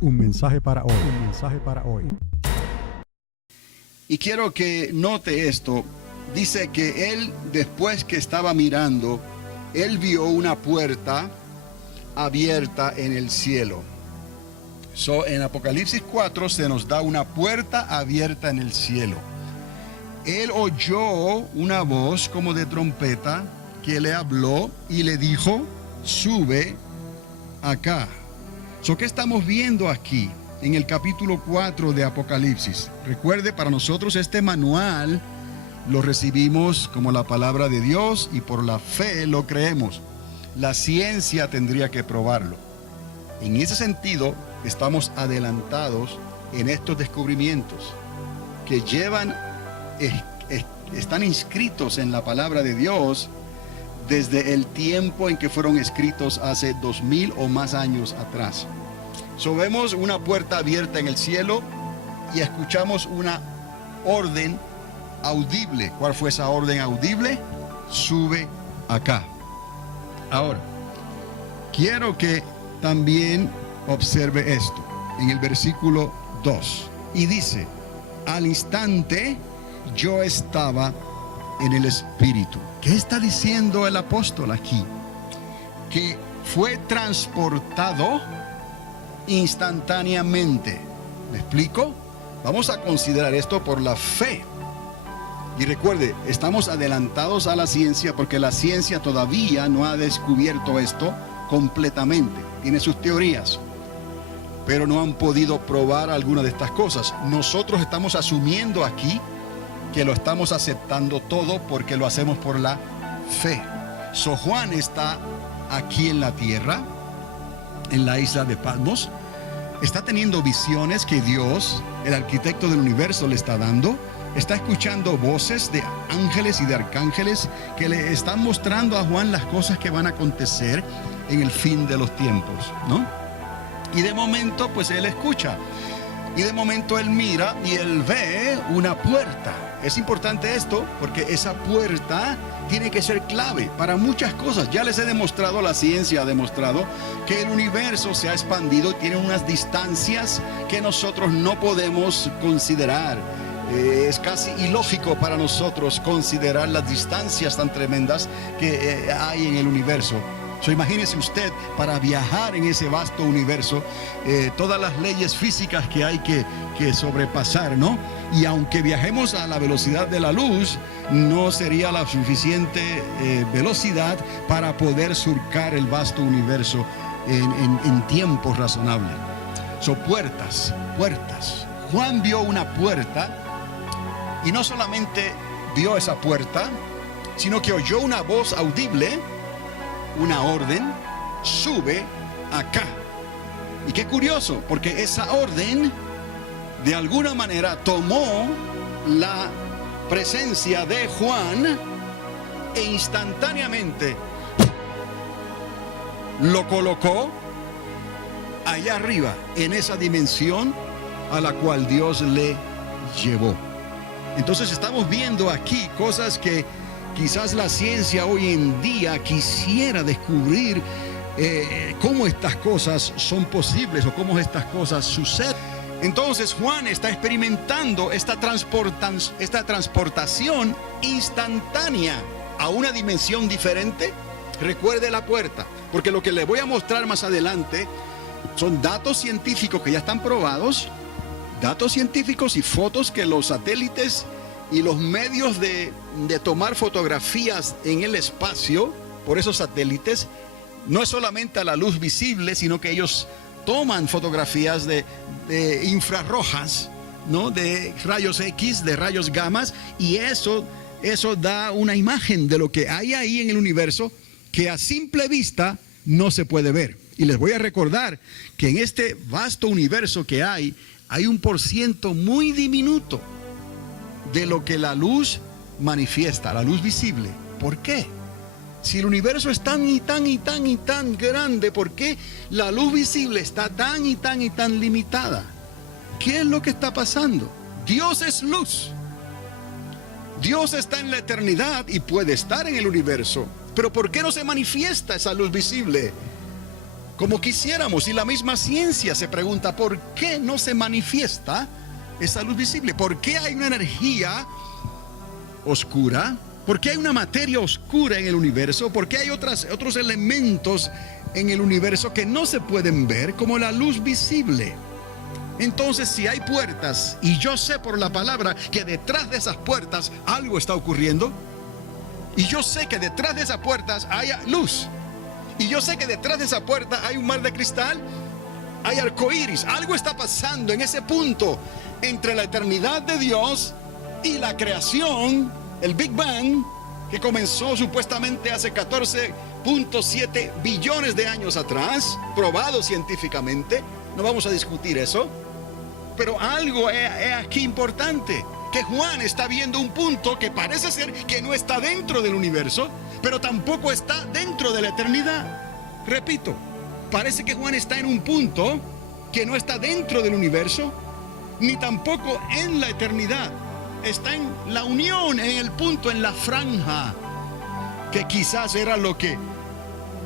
Un mensaje para hoy. Un mensaje para hoy. Y quiero que note esto. Dice que él, después que estaba mirando, él vio una puerta abierta en el cielo. En Apocalipsis 4 se nos da una puerta abierta en el cielo. Él oyó una voz como de trompeta que le habló y le dijo: sube acá. ¿Qué estamos viendo aquí en el capítulo 4 de Apocalipsis? Recuerde, para nosotros este manual lo recibimos como la palabra de Dios y por la fe lo creemos. La ciencia tendría que probarlo. En ese sentido, estamos adelantados en estos descubrimientos que están inscritos en la palabra de Dios desde el tiempo en que fueron escritos hace 2000 o más años atrás. Vemos una puerta abierta en el cielo y escuchamos una orden audible. ¿Cuál fue esa orden audible? Sube acá. Ahora, quiero que también observe esto en el versículo 2. Y dice: al instante yo estaba en el Espíritu. ¿Qué está diciendo el apóstol aquí? Que fue transportado instantáneamente. ¿Me explico? Vamos a considerar esto por la fe. Y recuerde, estamos adelantados a la ciencia porque la ciencia todavía no ha descubierto esto completamente. Tiene sus teorías, pero no han podido probar alguna de estas cosas. Nosotros estamos asumiendo aquí que lo estamos aceptando todo porque lo hacemos por la fe. Juan está aquí en la tierra, en la isla de Patmos. Está teniendo visiones que Dios, el arquitecto del universo, le está dando. Está escuchando voces de ángeles y de arcángeles que le están mostrando a Juan las cosas que van a acontecer en el fin de los tiempos, ¿no? Y de momento, pues él escucha. Y de momento él mira y él ve una puerta. Es importante esto porque esa puerta tiene que ser clave para muchas cosas. Ya les he demostrado, la ciencia ha demostrado que el universo se ha expandido y tiene unas distancias que nosotros no podemos considerar. Es casi ilógico para nosotros considerar las distancias tan tremendas que hay en el universo. Imagínese usted, para viajar en ese vasto universo, todas las leyes físicas que hay que sobrepasar, ¿no? Y aunque viajemos a la velocidad de la luz, no sería la suficiente velocidad para poder surcar el vasto universo en tiempos razonables. Puertas. Juan vio una puerta y no solamente vio esa puerta, sino que oyó una voz audible, una orden: sube acá. Y qué curioso, porque esa orden de alguna manera tomó la presencia de Juan e instantáneamente lo colocó allá arriba, en esa dimensión a la cual Dios le llevó. Entonces estamos viendo aquí cosas que quizás la ciencia hoy en día quisiera descubrir, cómo estas cosas son posibles o cómo estas cosas suceden. Entonces Juan está experimentando esta transportación instantánea a una dimensión diferente. Recuerde la puerta, porque lo que le voy a mostrar más adelante son datos científicos que ya están probados, datos científicos y fotos que los satélites y los medios de tomar fotografías en el espacio por esos satélites, no es solamente a la luz visible, sino que ellos toman fotografías de infrarrojas, ¿no? De rayos X, de rayos gamas, y eso da una imagen de lo que hay ahí en el universo que a simple vista no se puede ver. Y les voy a recordar que en este vasto universo que hay un % muy diminuto de lo que la luz manifiesta, la luz visible. ¿Por qué? Si el universo es tan y tan y tan y tan grande, ¿por qué la luz visible está tan y tan y tan limitada? ¿Qué es lo que está pasando? Dios es luz. Dios está en la eternidad y puede estar en el universo. Pero ¿por qué no se manifiesta esa luz visible? como quisiéramos. Y la misma ciencia se pregunta, ¿por qué no se manifiesta esa luz visible? ¿Por qué hay una energía oscura? ¿Por qué hay una materia oscura en el universo? ¿Por qué hay otros elementos en el universo que no se pueden ver, como la luz visible? Entonces, si hay puertas, y yo sé por la palabra que detrás de esas puertas algo está ocurriendo, y yo sé que detrás de esas puertas hay luz, y yo sé que detrás de esa puerta hay un mar de cristal, hay arcoíris, algo está pasando en ese punto entre la eternidad de Dios y la creación, el Big Bang, que comenzó supuestamente hace 14.7 billones de años atrás, probado científicamente. No vamos a discutir eso, pero algo es aquí importante, que Juan está viendo un punto que parece ser que no está dentro del universo, pero tampoco está dentro de la eternidad. Repito, parece que Juan está en un punto que no está dentro del universo, ni tampoco en la eternidad. Está en la unión, en el punto, en la franja, que quizás era lo que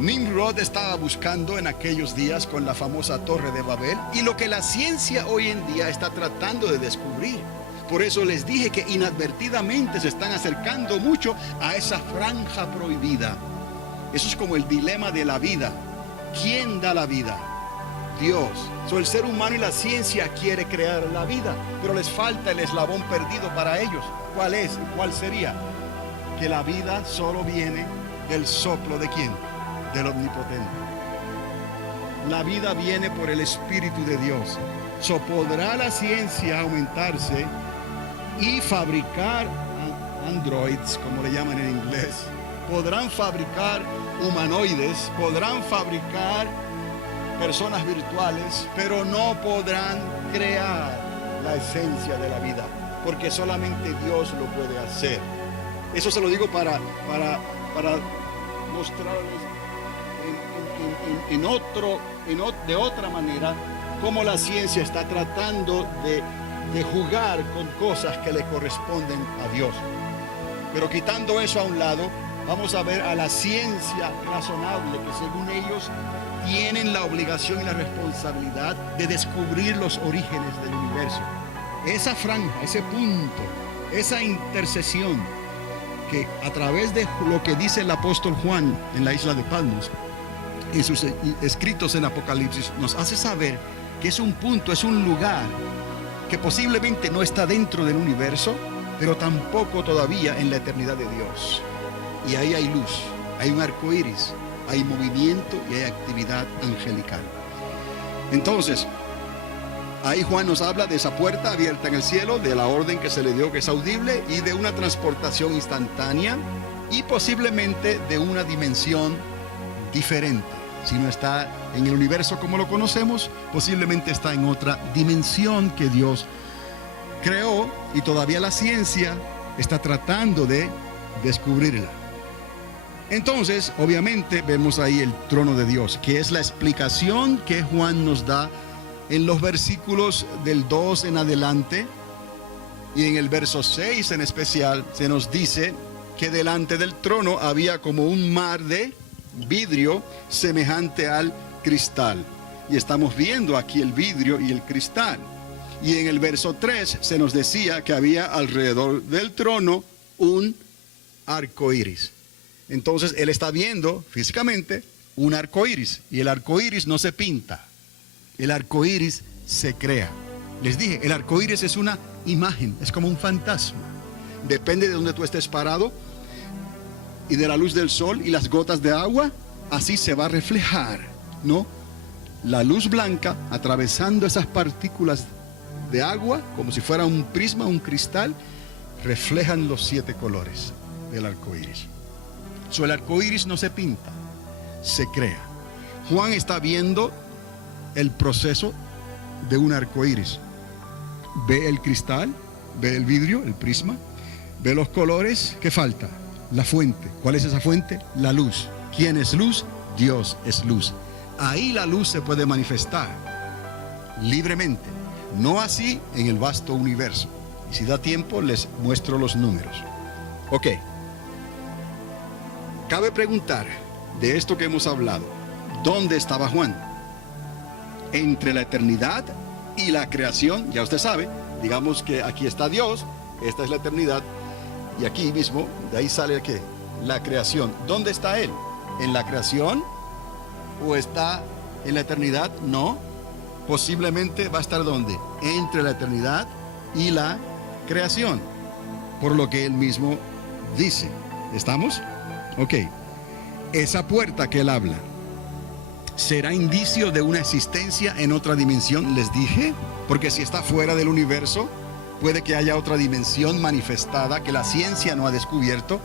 Nimrod estaba buscando en aquellos días con la famosa Torre de Babel, y lo que la ciencia hoy en día está tratando de descubrir. Por eso les dije que inadvertidamente se están acercando mucho a esa franja prohibida. Eso es como el dilema de la vida. ¿Quién da la vida? Dios. El ser humano y la ciencia quiere crear la vida, pero les falta el eslabón perdido para ellos. ¿Cuál es? ¿Cuál sería? Que la vida solo viene del soplo ¿de quién? Del Omnipotente. La vida viene por el Espíritu de Dios. ¿Podrá la ciencia aumentarse y fabricar androids, como le llaman en inglés? Podrán fabricar humanoides, podrán fabricar personas virtuales, pero no podrán crear la esencia de la vida, porque solamente Dios lo puede hacer. Eso se lo digo para mostrarles de otra manera cómo la ciencia está tratando de jugar con cosas que le corresponden a Dios. Pero quitando eso a un lado, vamos a ver a la ciencia razonable, que según ellos tienen la obligación y la responsabilidad de descubrir los orígenes del universo. Esa franja, ese punto, esa intersección que a través de lo que dice el apóstol Juan en la isla de Patmos, en sus escritos en Apocalipsis, nos hace saber que es un punto, es un lugar que posiblemente no está dentro del universo, pero tampoco todavía en la eternidad de Dios. Y ahí hay luz, hay un arco iris, hay movimiento y hay actividad angelical. Entonces, ahí Juan nos habla de esa puerta abierta en el cielo, de la orden que se le dio, que es audible, y de una transportación instantánea y posiblemente de una dimensión diferente. Si no está en el universo como lo conocemos, posiblemente está en otra dimensión que Dios creó y todavía la ciencia está tratando de descubrirla. Entonces, obviamente, vemos ahí el trono de Dios, que es la explicación que Juan nos da en los versículos del 2 en adelante, y en el verso 6 en especial, se nos dice que delante del trono había como un mar de vidrio semejante al cristal. Y estamos viendo aquí el vidrio y el cristal. Y en el verso 3 se nos decía que había alrededor del trono un arco iris. Entonces él está viendo físicamente un arco iris, y el arco iris no se pinta, el arco iris se crea. Les dije, el arco iris es una imagen, es como un fantasma. Depende de donde tú estés parado y de la luz del sol y las gotas de agua, así se va a reflejar, ¿no? La luz blanca atravesando esas partículas de agua, como si fuera un prisma, un cristal, reflejan los 7 colores del arco iris. El arco iris no se pinta, se crea. Juan está viendo el proceso de un arco iris. Ve el cristal, ve el vidrio, el prisma, ve los colores. ¿Qué falta? La fuente. ¿Cuál es esa fuente? La luz. ¿Quién es luz? Dios es luz. Ahí la luz se puede manifestar libremente, no así en el vasto universo. Y si da tiempo les muestro los números. Ok. Cabe preguntar, de esto que hemos hablado, ¿dónde estaba Juan? entre la eternidad y la creación. Ya usted sabe, digamos que aquí está Dios, esta es la eternidad, y aquí mismo, de ahí sale ¿qué? La creación. ¿Dónde está Él? ¿En la creación? ¿O está en la eternidad? No. Posiblemente va a estar ¿dónde? Entre la eternidad y la creación, por lo que Él mismo dice. ¿Estamos? Ok. Esa puerta que Él habla, ¿será indicio de una existencia en otra dimensión? Les dije, porque si está fuera del universo, puede que haya otra dimensión manifestada que la ciencia no ha descubierto,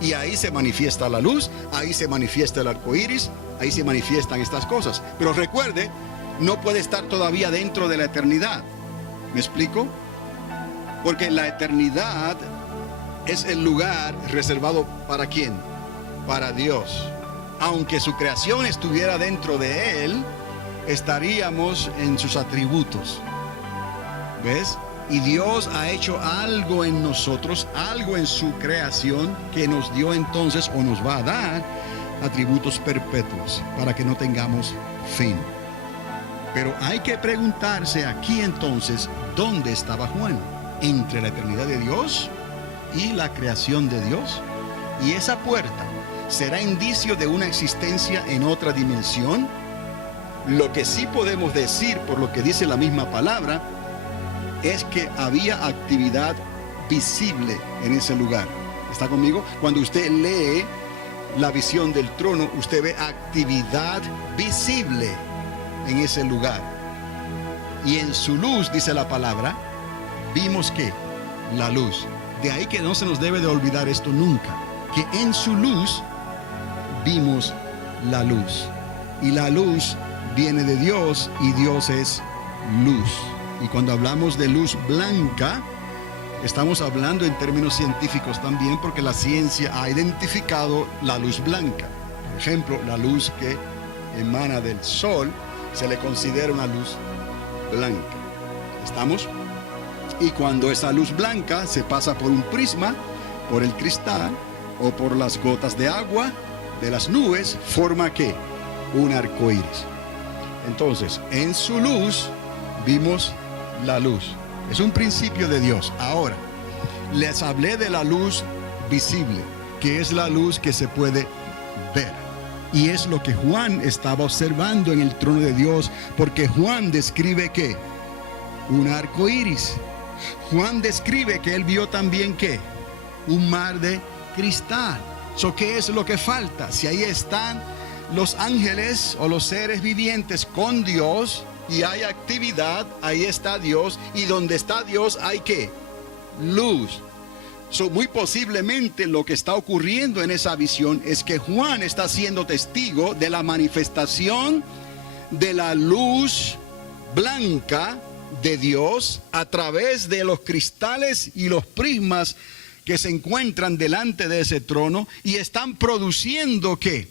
y ahí se manifiesta la luz, ahí se manifiesta el arco iris, ahí se manifiestan estas cosas. Pero recuerde, no puede estar todavía dentro de la eternidad. ¿Me explico? Porque la eternidad es el lugar reservado ¿para quién? Para Dios. Aunque su creación estuviera dentro de Él, estaríamos en sus atributos. ¿Ves? Y Dios ha hecho algo en nosotros, algo en su creación, que nos dio entonces o nos va a dar atributos perpetuos para que no tengamos fin. Pero hay que preguntarse aquí entonces, ¿dónde estaba Juan? ¿Entre la eternidad de Dios y la creación de Dios? ¿Y esa puerta será indicio de una existencia en otra dimensión? Lo que sí podemos decir, por lo que dice la misma palabra, es que había actividad visible en ese lugar. ¿Está conmigo? Cuando usted lee la visión del trono, usted ve actividad visible en ese lugar. Y en su luz, dice la palabra, vimos que la luz. De ahí que no se nos debe de olvidar esto nunca, que en su luz vimos la luz. Y la luz viene de Dios y Dios es luz. Y cuando hablamos de luz blanca, estamos hablando en términos científicos también, porque la ciencia ha identificado la luz blanca. Por ejemplo, la luz que emana del sol se le considera una luz blanca. ¿Estamos? Y cuando esa luz blanca se pasa por un prisma, por el cristal o por las gotas de agua de las nubes, forma ¿qué? Un arco iris. Entonces, en su luz vimos la luz. Es un principio de Dios. Ahora, les hablé de la luz visible, que es la luz que se puede ver. Y es lo que Juan estaba observando en el trono de Dios, porque Juan describe ¿qué? Un arco iris. Juan describe que él vio también ¿qué? Un mar de cristal. ¿Qué es lo que falta? Si ahí están los ángeles o los seres vivientes con Dios y hay actividad, ahí está Dios, y donde está Dios hay ¿qué? Luz. Muy posiblemente lo que está ocurriendo en esa visión es que Juan está siendo testigo de la manifestación de la luz blanca de Dios a través de los cristales y los prismas que se encuentran delante de ese trono y están produciendo ¿qué?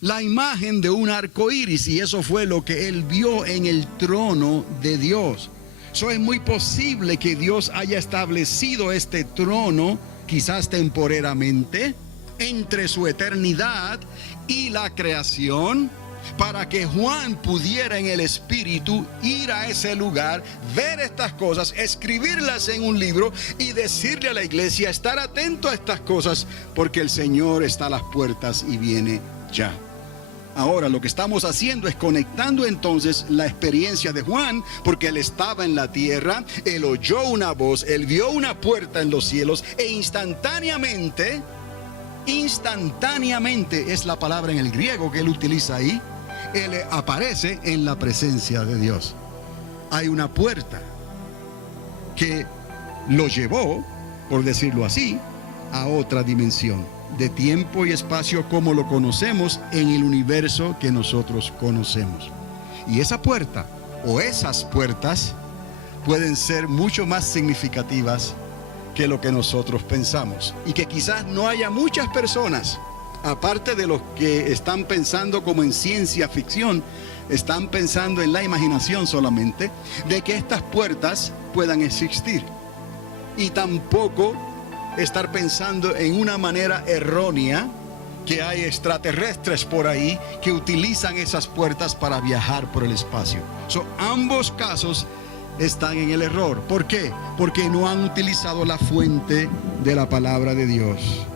La imagen de un arco iris, y eso fue lo que él vio en el trono de Dios. Es muy posible que Dios haya establecido este trono, quizás temporalmente, entre su eternidad y la creación, para que Juan pudiera en el Espíritu ir a ese lugar, ver estas cosas, escribirlas en un libro y decirle a la iglesia, estar atento a estas cosas, porque el Señor está a las puertas y viene ya. Ahora lo que estamos haciendo es conectando entonces la experiencia de Juan, porque él estaba en la tierra, él oyó una voz, él vio una puerta en los cielos e instantáneamente es la palabra en el griego que él utiliza ahí, él aparece en la presencia de Dios. Hay una puerta que lo llevó, por decirlo así, a otra dimensión de tiempo y espacio como lo conocemos en el universo que nosotros conocemos. Y esa puerta o esas puertas pueden ser mucho más significativas que lo que nosotros pensamos, y que quizás no haya muchas personas, aparte de los que están pensando como en ciencia ficción, están pensando en la imaginación solamente, de que estas puertas puedan existir, y tampoco estar pensando en una manera errónea que hay extraterrestres por ahí que utilizan esas puertas para viajar por el espacio. Ambos casos están en el error. ¿Por qué? Porque no han utilizado la fuente de la palabra de Dios.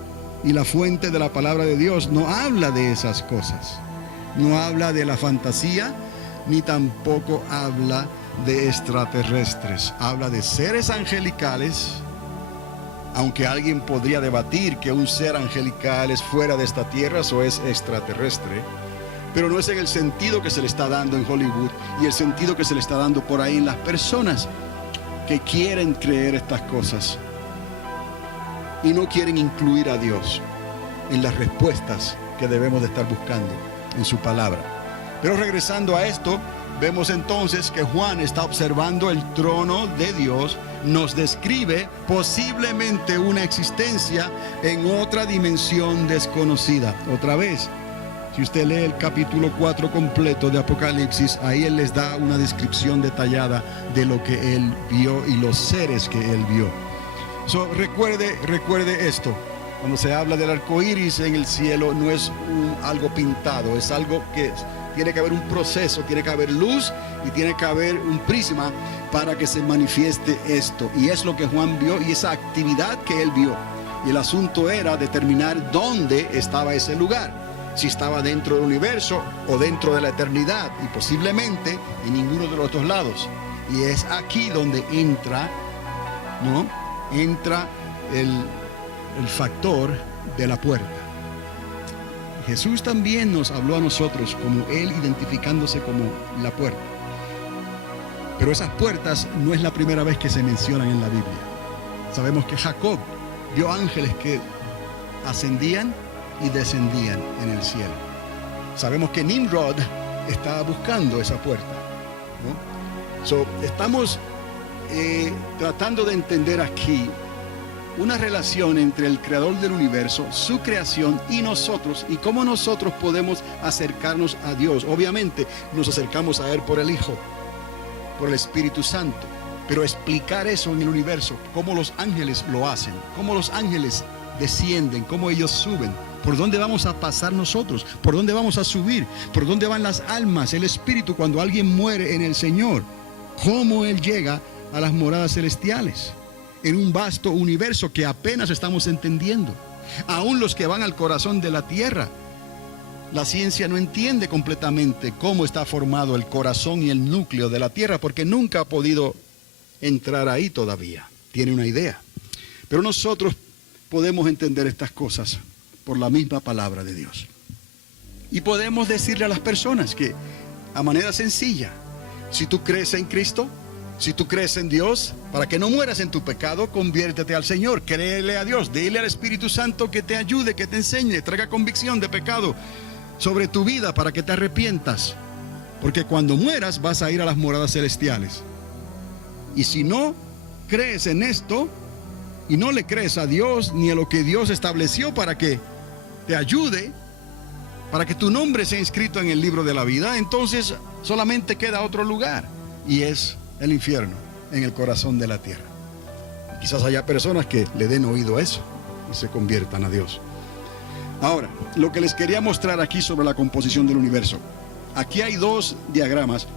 Y la fuente de la palabra de Dios no habla de esas cosas. No habla de la fantasía, ni tampoco habla de extraterrestres. Habla de seres angelicales, aunque alguien podría debatir que un ser angelical es fuera de esta tierra o es extraterrestre, pero no es en el sentido que se le está dando en Hollywood y el sentido que se le está dando por ahí en las personas que quieren creer estas cosas y no quieren incluir a Dios en las respuestas que debemos de estar buscando en su palabra. Pero regresando a esto, vemos entonces que Juan está observando el trono de Dios, nos describe posiblemente una existencia en otra dimensión desconocida. Otra vez, si usted lee el capítulo 4 completo de Apocalipsis, ahí él les da una descripción detallada de lo que él vio y los seres que él vio. Recuerde esto. Cuando se habla del arco iris en el cielo, no es algo pintado, es algo que tiene que haber un proceso, tiene que haber luz y tiene que haber un prisma para que se manifieste esto. Y es lo que Juan vio y esa actividad que él vio. Y el asunto era determinar dónde estaba ese lugar. Si estaba dentro del universo o dentro de la eternidad, y posiblemente en ninguno de los dos lados. Y es aquí donde entra el factor de la puerta. Jesús también nos habló a nosotros como Él, identificándose como la puerta. Pero esas puertas no es la primera vez que se mencionan en la Biblia. Sabemos que Jacob vio ángeles que ascendían y descendían en el cielo. Sabemos que Nimrod estaba buscando esa puerta, ¿no? Estamos tratando de entender aquí una relación entre el creador del universo, su creación y nosotros, y cómo nosotros podemos acercarnos a Dios. Obviamente nos acercamos a Él por el Hijo, por el Espíritu Santo, pero explicar eso en el universo, cómo los ángeles lo hacen, cómo los ángeles descienden, cómo ellos suben, por dónde vamos a pasar nosotros, por dónde vamos a subir, por dónde van las almas, el Espíritu cuando alguien muere en el Señor, cómo Él llega a las moradas celestiales en un vasto universo que apenas estamos entendiendo. Aún los que van al corazón de la tierra, la ciencia no entiende completamente cómo está formado el corazón y el núcleo de la tierra, porque nunca ha podido entrar ahí todavía. Tiene una idea, pero nosotros podemos entender estas cosas por la misma palabra de Dios. Y podemos decirle a las personas que, a manera sencilla, si tú crees en Cristo, si tú crees en Dios, para que no mueras en tu pecado, conviértete al Señor, créele a Dios, dile al Espíritu Santo que te ayude, que te enseñe, traiga convicción de pecado sobre tu vida para que te arrepientas, porque cuando mueras vas a ir a las moradas celestiales. Y si no crees en esto y no le crees a Dios ni a lo que Dios estableció para que te ayude, para que tu nombre sea inscrito en el libro de la vida, entonces solamente queda otro lugar, y es el infierno en el corazón de la tierra. Quizás haya personas que le den oído a eso y se conviertan a Dios. Ahora, lo que les quería mostrar aquí sobre la composición del universo. Aquí hay dos diagramas.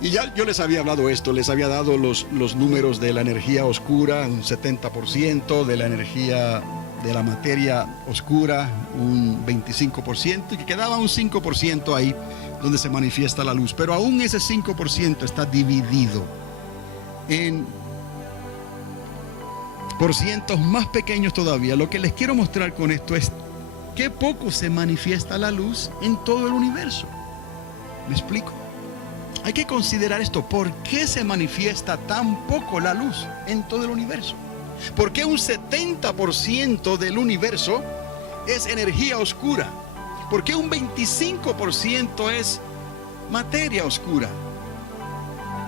Y ya yo les había hablado esto, les había dado los números de la energía oscura, un 70%, de la energía de la materia oscura, un 25%, y que quedaba un 5% ahí donde se manifiesta la luz. Pero aún ese 5% está dividido en porcientos más pequeños todavía. Lo que les quiero mostrar con esto es qué poco se manifiesta la luz en todo el universo. ¿Me explico? Hay que considerar esto. ¿Por qué se manifiesta tan poco la luz en todo el universo? ¿Por qué un 70% del universo es energía oscura? ¿Por qué un 25% es materia oscura?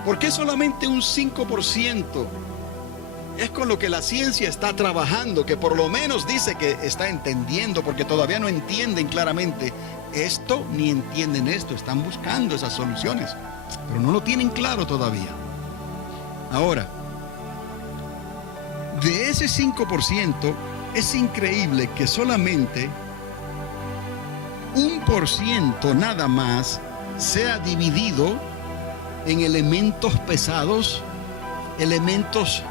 ¿Por qué solamente un 5% es con lo que la ciencia está trabajando, que por lo menos dice que está entendiendo, porque todavía no entienden claramente esto ni entienden esto? Están buscando esas soluciones, pero no lo tienen claro todavía. Ahora, de ese 5%, es increíble que solamente 1% nada más sea dividido en elementos pesados, elementos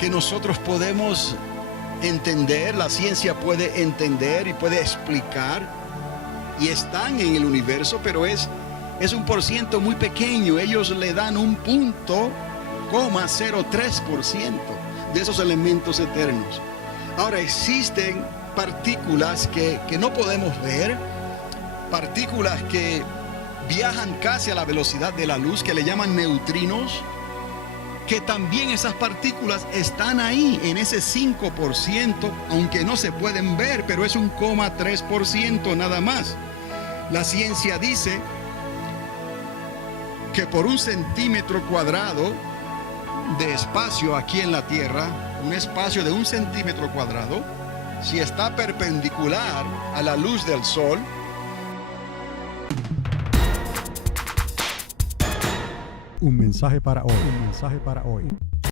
que nosotros podemos entender, la ciencia puede entender y puede explicar, y están en el universo, pero es un porciento muy pequeño. Ellos le dan un 0.03% de esos elementos eternos. Ahora, existen partículas que no podemos ver, partículas que viajan casi a la velocidad de la luz, que le llaman neutrinos, que también esas partículas están ahí en ese 5%, aunque no se pueden ver, pero es un 0.3% nada más. La ciencia dice que por 1 centímetro cuadrado de espacio aquí en la Tierra, un espacio de 1 centímetro cuadrado, si está perpendicular a la luz del sol, Un mensaje para hoy. Un mensaje para hoy.